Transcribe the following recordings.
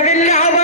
ഇടവില്ലാതെ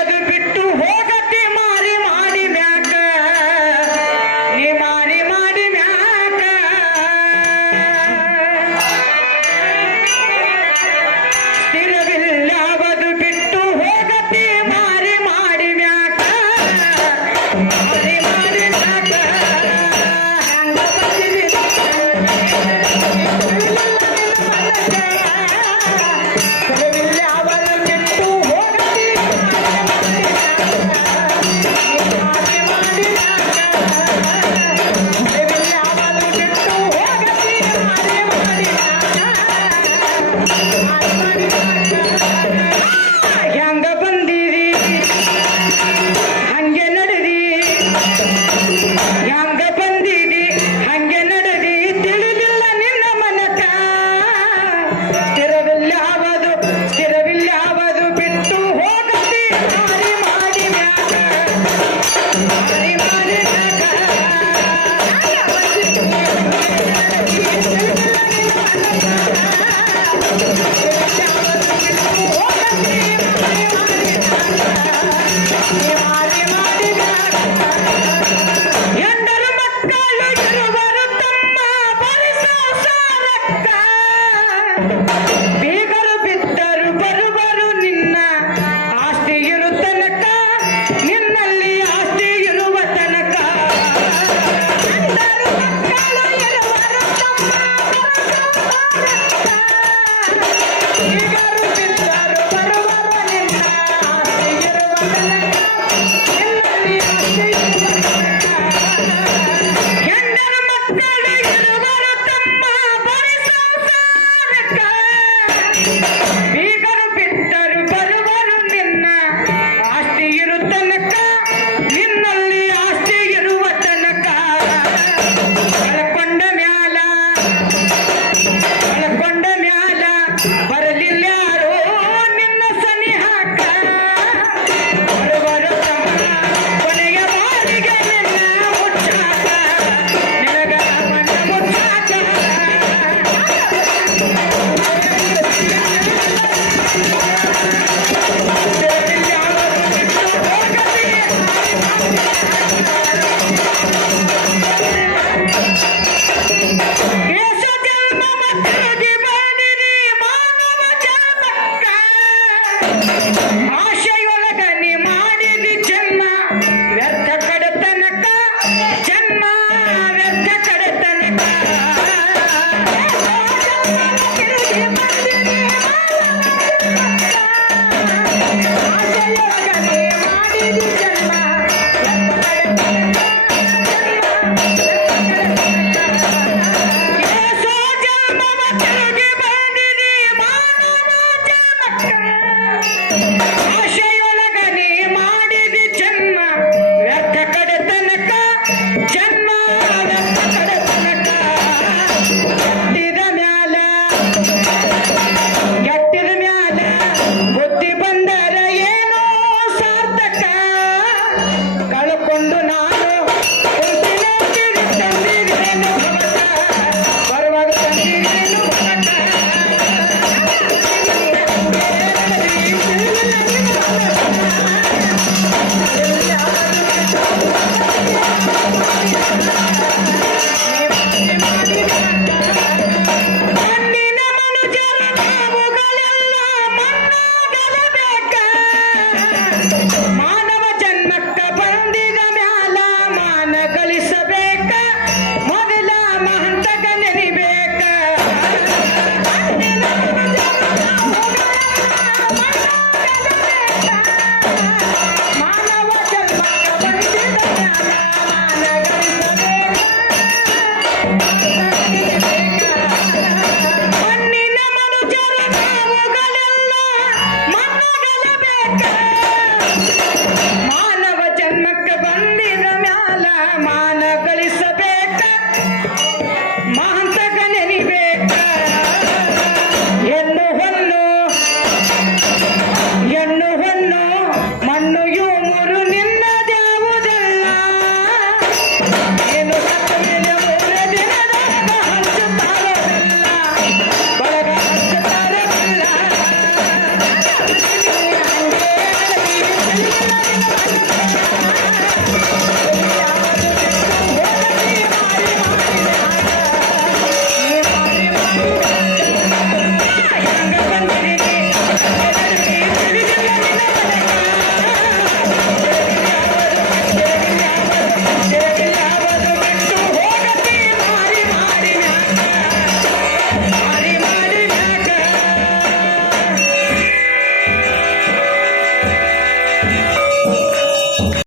Música my